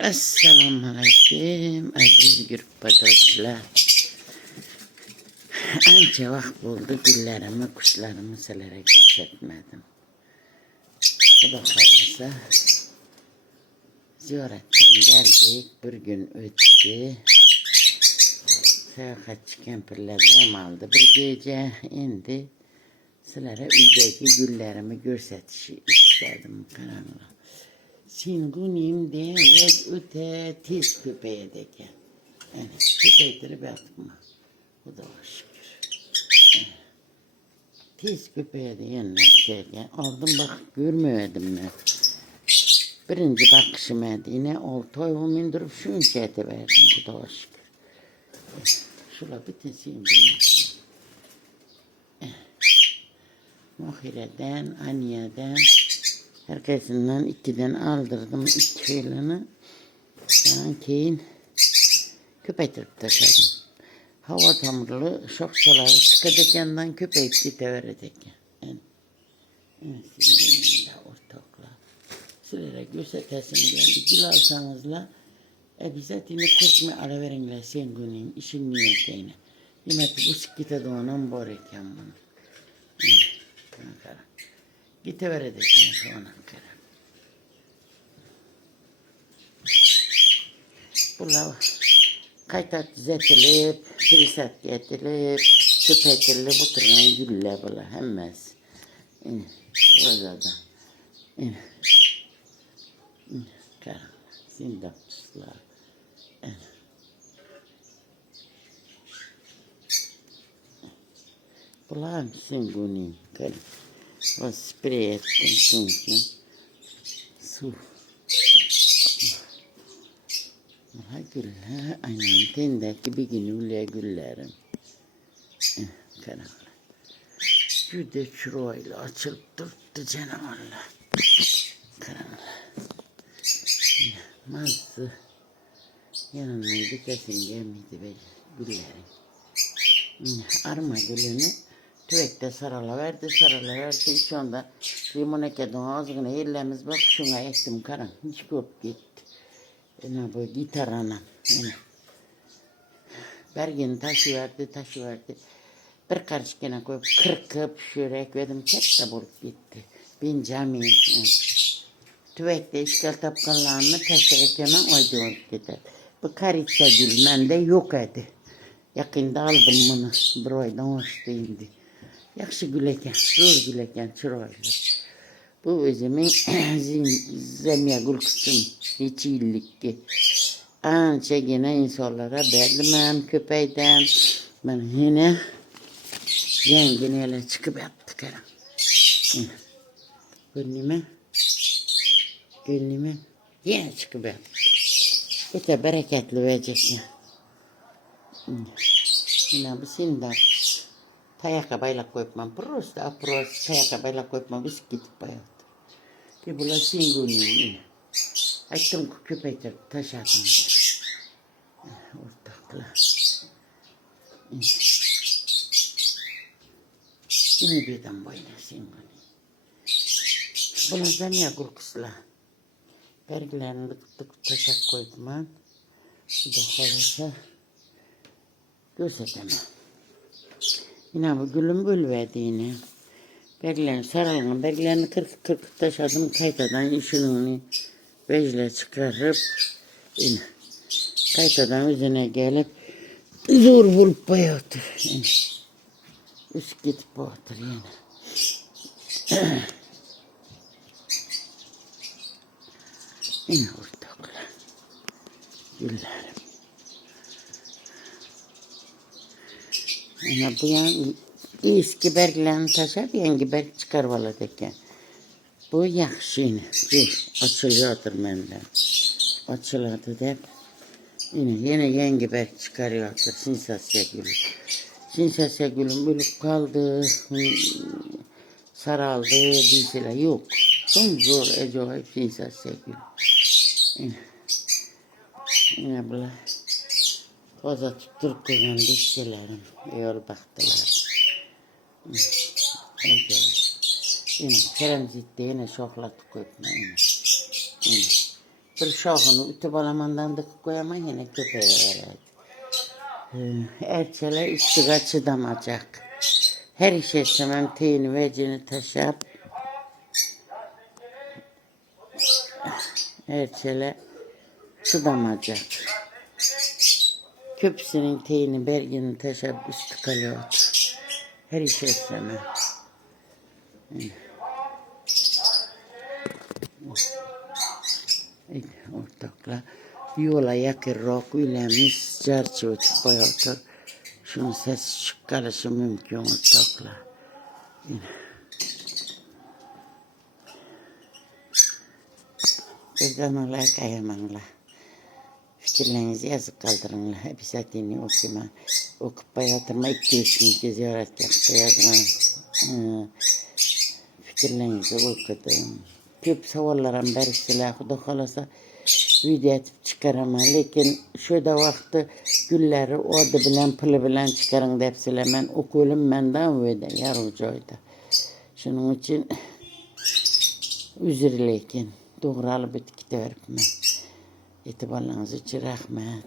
Assalamualaikum aziz grupadaşlar. Anca vakt buldu güllerimi, kuşlarımı sizlere göstermedim. Bu da kalırsa ziyaretten geldik, bir gün öttü. Seyahatçi kempirlerden aldı bir gece indi. Sizlere üydeki güllerimi gösterişi istedim karanlığa. Singunim de ve öte tiz köpeğe de gel. Yani köpekleri batma. Bu da var şükür. Tiz köpeğe de yanına gelgen. Aldım bak görmedim ben. Birinci bakışım yine oltoyumu indirip şu ülkete verdim. Bu da var şükür. Şula bütün singunim. Muhire'den, Aniye'den, herkesinden ikiden aldırdım iki filini. Ben keyin köpektirip taşıdım. Hava tamırlı şoksaları çıkacakından köpek gideverecek. Yani sizin de ortakla. Sizlere göstertesim geldi. Gül alsanızla bize dini kurtma ara verinler sen günün işin niyetine. Demek ki bu sıkıntı doğanan bor eken bunu. Gideverecek yani sonra kara. Bunlar kaytak düzeltilip, pirisat getilip, süpetilip oturan güller bunlar hemmesi. Orada da. Karanlık. Zindapçıslar. Bunlar hepsinin günü. O sprey ettim çünkü. Su. Ha güller. Aynen tendeki bir gün öyle güllerim. Karanlık. Bir de çuroyla açılıp durdu canavarlar. Karanlık. Mazdı. Yanındaydı kesin gelmedi be güllerin. Arma gülünü tüvekte sarala verdi. Şu anda limoneke ağzına yerlerimiz bak şuna ektim karan. Hiç kop gitti. Bu gitarana. Bergin taşı verdi. Bir karış gene koyup kırkıp şörek verdim. Tek de bulup gitti. Benjamin. Tüvekte işgal tapkanlarını taşı ekemem oydu gider. Bu karitsa gül mende yok idi. Yakında aldım bunu. Bir aydan hoştu indi. Yaxşı güleken, zor güleken çıraylı. Bu özümün zemya gülküsüm. Hiç iyilik ki. Anca yine insanlara verdim köpeyden. Ben yine yengeneyle çıkıp yaptık herhalde. Gönlüme yine çıkıp yaptık. Bu da bereketli verecek. Yine bu sindar. Tayakabayla koyma. Просто tayakabayla koyma. Biz gidip bayat. Ki bula singunin. Açtım köpekler taşadım. Ortaklar. Yine birden boyuna singunin. Buna da niye korkusla? Bergilerini tık taşak koyma. Bu da kalırsa gözetemem. Yine bu gülüm gülverdiğini. Bergilerini sarılın. Bergilerini kırk taşadım. Kaytadan işini bejle çıkarıp yine kaytadan üzerine gelip zor bulup bayatır. Yani, üst gidip bayatır yine. Yine ortaklar. Güllerim. Yani bu yan eski berglerini taşıp yeni berg çıkarvaladıyken. Bu yaxşı yine. Açılıyordur benden. Açıladı deyip yine yeni berg çıkarıyordur. Sinsasya gülü. Sinsasya gülüm bulup kaldı. Saraldı. Bir şeyler yok. Çok zor acayip sinsasya gülü. Yine böyle koza tutturup koyan dişçilerim. Yol baktılar. Acayip. Yine keremzitte yine şoklatıp koyma yine. bir şahını ütü balamandan da koyama yine köpeğe verirdi. Erçele üstüge çıdamacak. Her iş etsemem teyini vecini taşıyıp erçele çıdamacak. Köpüsünün teyini bergini taşıyıp üstü kalıyor. Her iş etsemem. Ortakla yola yakırrak ülemiş carçı uçup bayatır. Şunun sesi çıkarışı mümkün ortakla. Bizden olay kayamanla. Fikirlerinizi yazıp kaldırınla. Hepsi dini okuma. Okup bayatırma 2-3 gün ziyaret yaptı yazın. Fikirlerinizi okudum. Köp savallarım berisiyle kuda kalasa video etip çıkaramam. Lekin şöyle vakti gülleri orada bilen pılı bilen çıkarın depsiyle men okulum menden öyle yarıcaydı. Şunun için üzür lekin doğralı bitki de verip men. Etibarlarınız için rahmet.